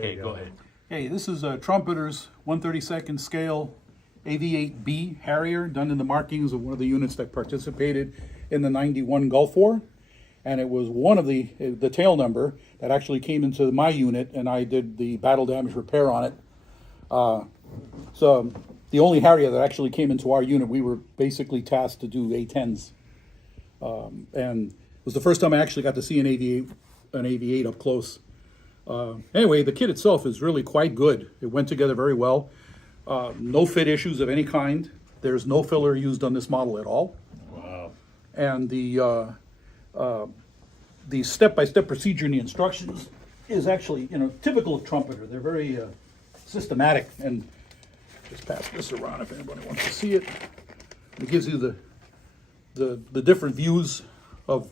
Okay, go ahead. Hey, this is a Trumpeter's 1/32nd scale AV-8b Harrier, done in the markings of one of the units that participated in the 91 Gulf War. And it was one of the tail number that actually came into my unit, and I did the battle damage repair on it. So the only Harrier that actually came into our unit, we were basically tasked to do A10s. And it was the first time I actually got to see an AV-8 up close. Anyway, the kit itself is really quite good. It went together very well. No fit issues of any kind. There's no filler used on this model at all. Wow. And the step-by-step procedure in the instructions is actually, typical of Trumpeter. They're very systematic. And just pass this around if anybody wants to see it. It gives you the different views of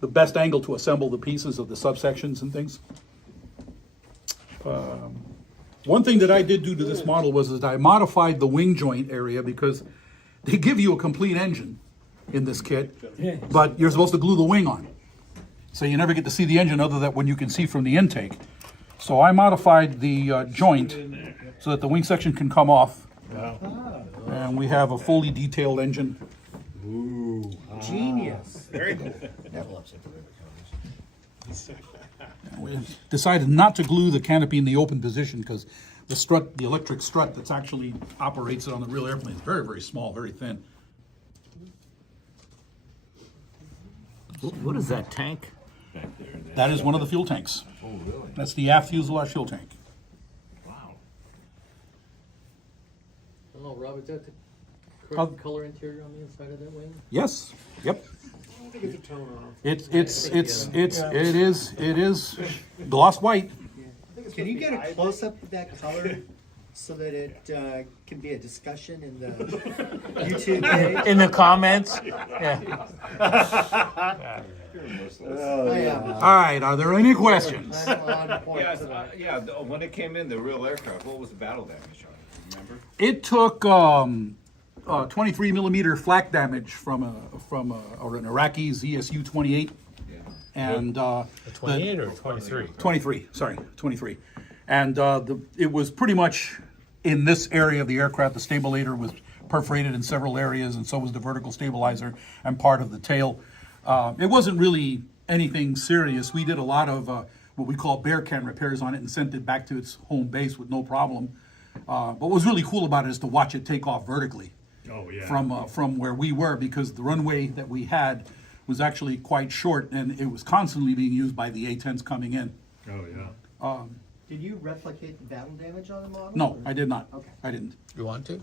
the best angle to assemble the pieces of the subsections and things. One thing that I did do to this model was that I modified the wing joint area, because they give you a complete engine in this kit, but you're supposed to glue the wing on. So you never get to see the engine other than what you can see from the intake. So I modified the joint so that the wing section can come off. Wow. And we have a fully detailed engine. Ooh. Genius. Very cool. We decided not to glue the canopy in the open position because the strut, the electric strut that's actually operates it on the real airplane is very, very small, very thin. What is that tank? Back there. That is one of the fuel tanks. Oh, really? That's the aft fuselage fuel tank. Wow. I don't know, Rob, is that the Oh. correct color interior on the inside of that wing? Yes. Yep. I think it's a tone off. It is gloss white. Can you get a close-up of that color so that it can be a discussion in the YouTube page? In the comments? Yeah. Oh, yeah. All right. Are there any questions? I'm on point Yeah, for that. when it came in, the real aircraft, what was the battle damage on it? Remember? It took 23 millimeter flak damage from an Iraqi ZSU-28. Yeah. And 28 or 23? 23, sorry, 23. And it was pretty much in this area of the aircraft. The stabilator was perforated in several areas, and so was the vertical stabilizer and part of the tail. It wasn't really anything serious. We did a lot of what we call bear can repairs on it and sent it back to its home base with no problem. But what was really cool about it is to watch it take off vertically. Oh, yeah. From where we were, because the runway that we had was actually quite short, and it was constantly being used by the A-10s coming in. Oh, yeah. Did you replicate the battle damage on the model? No, or- I did not. Okay. I didn't. You want to?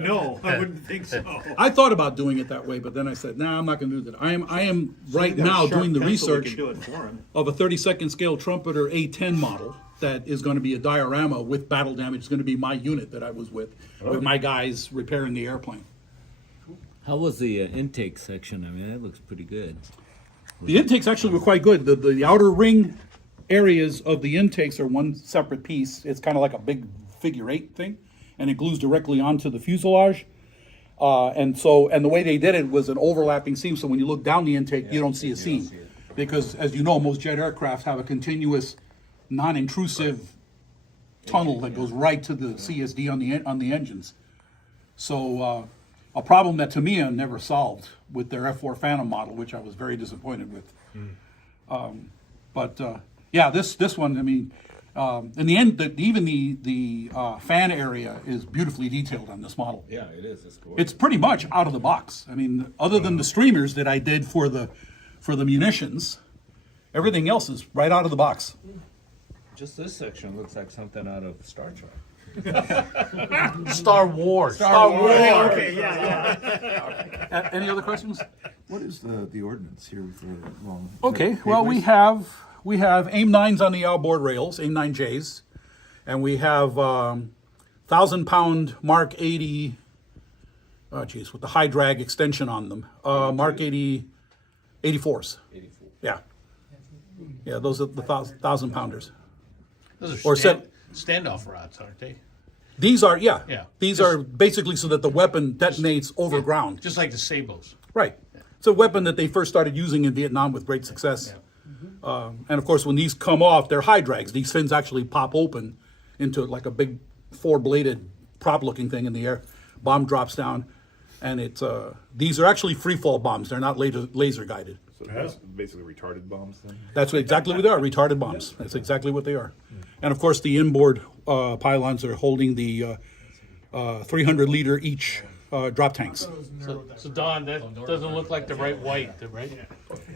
No, I wouldn't think so. I thought about doing it that way, but then I said, nah, I'm not going to do that. I am right now doing the research Do it for him. of a 32nd scale Trumpeter A-10 model that is going to be a diorama with battle damage. It's going to be my unit that I was with my guys repairing the airplane. How was the intake section? I mean, that looks pretty good. The intakes actually were quite good. The outer ring areas of the intakes are one separate piece. It's kind of like a big figure eight thing, and it glues directly onto the fuselage. And the way they did it was an overlapping seam, so when you look down the intake, you don't see a seam. Because, as you know, most jet aircraft have a continuous, non-intrusive tunnel that goes right to the CSD on the engines. So a problem that Tamiya never solved with their F4 Phantom model, which I was very disappointed with. Yeah, this one, I mean, in the end, even the fan area is beautifully detailed on this model. Yeah, it is. It's cool. It's pretty much out of the box. I mean, other than the streamers that I did for the munitions, everything else is right out of the box. Just this section looks like something out of Star Trek. Star Wars. Star Wars. Okay, yeah. Any other questions? What is the ordnance here for long? Okay, well, we have AIM-9s on the outboard rails, AIM-9Js, and we have 1,000-pound Mark 80, with the high drag extension on them, Mark 80, 84s. 84. Yeah. Yeah, those are the 1,000-pounders. Those Or are set- standoff rods, aren't they? These are, Yeah. these are basically so that the weapon detonates over ground. Just like the Sables. Right. It's a weapon that they first started using in Vietnam with great success. Yeah. And of course, when these come off, they're high drags. These fins actually pop open into like a big 4-bladed prop-looking thing in the air. Bomb drops down, and it's these are actually free fall bombs. They're not laser guided. So that's basically retarded bombs then? That's exactly what they are, retarded bombs. That's exactly what they are. And of course, the inboard pylons are holding the 300-liter each drop tanks. So Don, that doesn't look like the right white, right?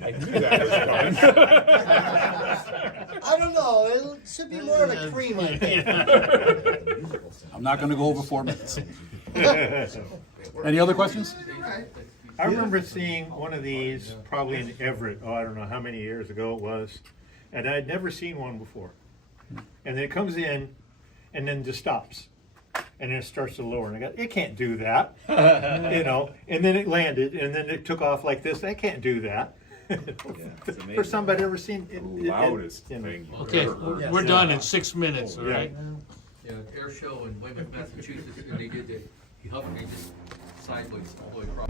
I knew that was coming. I don't know, it should be more of a cream, I think. I'm not going to go over 4 minutes. Any other questions? I remember seeing one of these probably in Everett, I don't know how many years ago it was, and I'd never seen one before. And then it comes in and then just stops. And then it starts to lower. And I go, it can't do that. And then it landed and then it took off like this. I can't do that. For somebody ever seen it. Loudest thing. Okay, ever. we're done in 6 minutes, all right? Yeah, air show in Weymouth, Massachusetts, and they did the, he hovered, he just sideways all the way across.